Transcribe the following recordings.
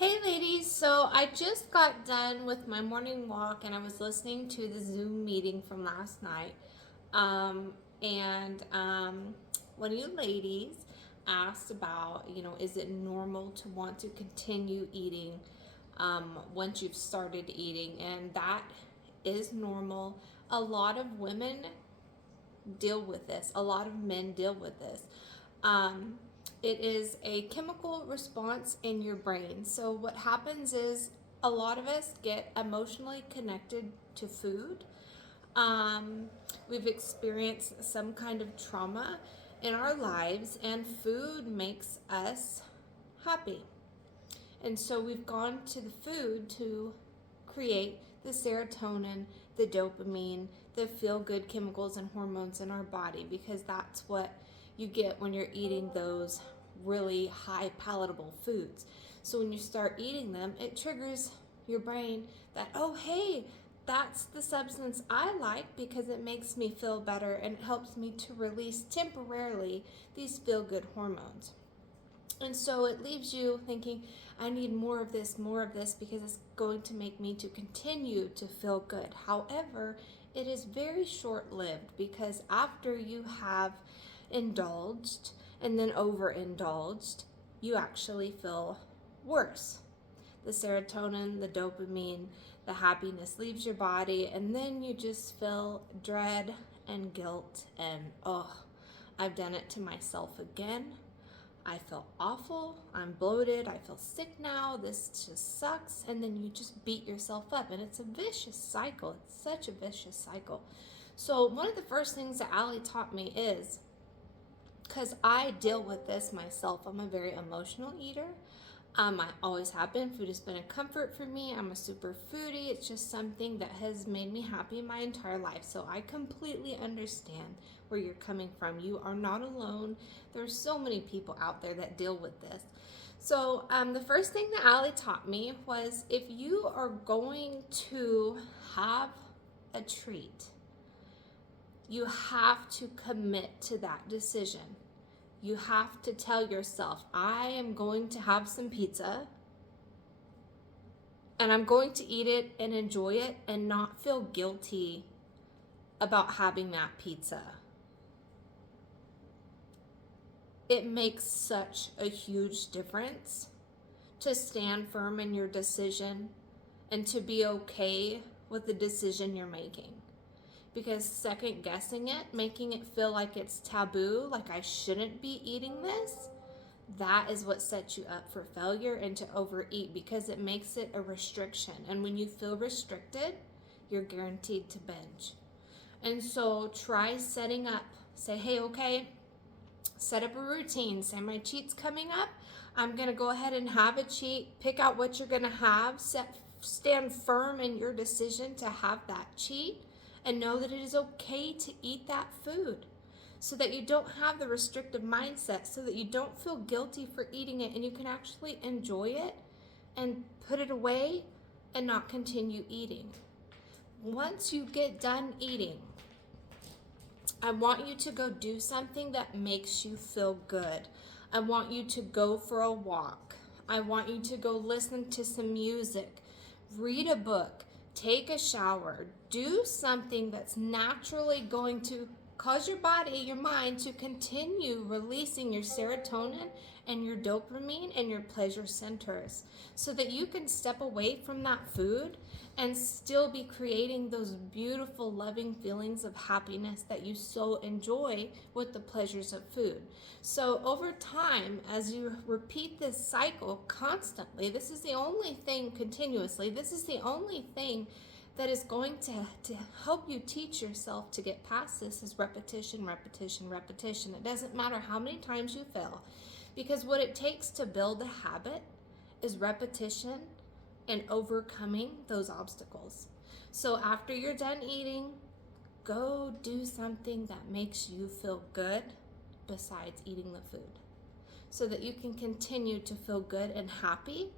Hey ladies, so I just got done with my morning walk and I was listening to the Zoom meeting from last night. And one of you ladies asked about, is it normal to want to continue eating once you've started eating? And that is normal. A lot of women deal with this, a lot of men deal with this. Um, it is a chemical response in your brain. So, what happens is a lot of us get emotionally connected to food. Um, we've experienced some kind of trauma in our lives, and food makes us happy. And so, we've gone to the food to create the serotonin, the dopamine, the feel good chemicals and hormones in our body because that's what you get when you're eating those really high palatable foods. So when you start eating them, it triggers your brain that, oh, hey, that's the substance I like because it makes me feel better and it helps me to release temporarily these feel good hormones. And so it leaves you thinking, I need more of this because it's going to make me to continue to feel good. However, it is very short lived because after you have indulged and then overindulged, you actually feel worse. The serotonin, the dopamine, the happiness leaves your body, and then you just feel dread and guilt and, oh, I've done it to myself again. I feel awful, I'm bloated, I feel sick now, this just sucks, and then you just beat yourself up, and it's a vicious cycle. It's such a vicious cycle. So, one of the first things that Allie taught me is because I deal with this myself, I'm a very emotional eater. I always have been. Food has been a comfort for me. I'm a super foodie. It's just something that has made me happy my entire life. So I completely understand where you're coming from. You are not alone. There's so many people out there that deal with this. So the first thing that Allie taught me was if you are going to have a treat, you have to commit to that decision. You have to tell yourself, I am going to have some pizza and I'm going to eat it and enjoy it and not feel guilty about having that pizza. It makes such a huge difference to stand firm in your decision and to be okay with the decision you're making. Because second guessing it, making it feel like it's taboo, like I shouldn't be eating this, that is what sets you up for failure and to overeat because it makes it a restriction. And when you feel restricted, you're guaranteed to binge. And so try setting up, say, hey, okay, set up a routine. Say, my cheat's coming up. I'm going to go ahead and have a cheat. Pick out what you're going to have. Stand firm in your decision to have that cheat and know that it is okay to eat that food so that you don't have the restrictive mindset, so that you don't feel guilty for eating it and you can actually enjoy it and put it away and not continue eating. Once you get done eating, I want you to go do something that makes you feel good. I want you to go for a walk. I want you to go listen to some music, read a book, take a shower, do something that's naturally going to cause your body, your mind to continue releasing your serotonin and your dopamine and your pleasure centers so that you can step away from that food and still be creating those beautiful, loving feelings of happiness that you so enjoy with the pleasures of food. So over time, as you repeat this cycle constantly, this is the only thing continuously, this is the only thing that is going to help you teach yourself to get past this is repetition, repetition, repetition. It doesn't matter how many times you fail, because what it takes to build a habit is repetition and overcoming those obstacles. So after you're done eating, go do something that makes you feel good besides eating the food so that you can continue to feel good and happy.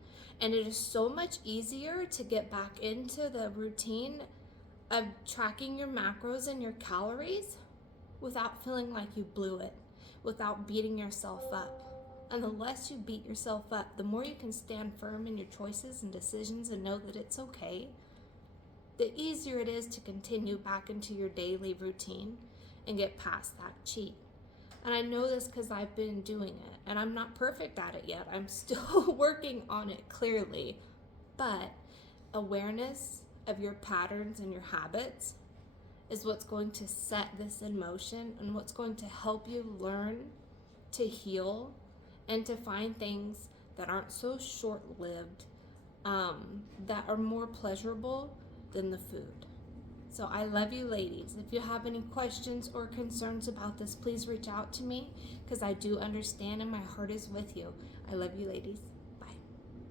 And it is so much easier to get back into the routine of tracking your macros and your calories without feeling like you blew it, without beating yourself up And the less you beat yourself up, the more you can stand firm in your choices and decisions and know that it's okay, the easier it is to continue back into your daily routine and get past that cheat. And I know this because I've been doing it, and I'm not perfect at it yet. I'm still working on it, clearly. But awareness of your patterns and your habits is what's going to set this in motion and what's going to help you learn to heal and to find things that aren't so short-lived, that are more pleasurable than the food. So I love you, ladies. If you have any questions or concerns about this, please reach out to me because I do understand and my heart is with you. I love you, ladies.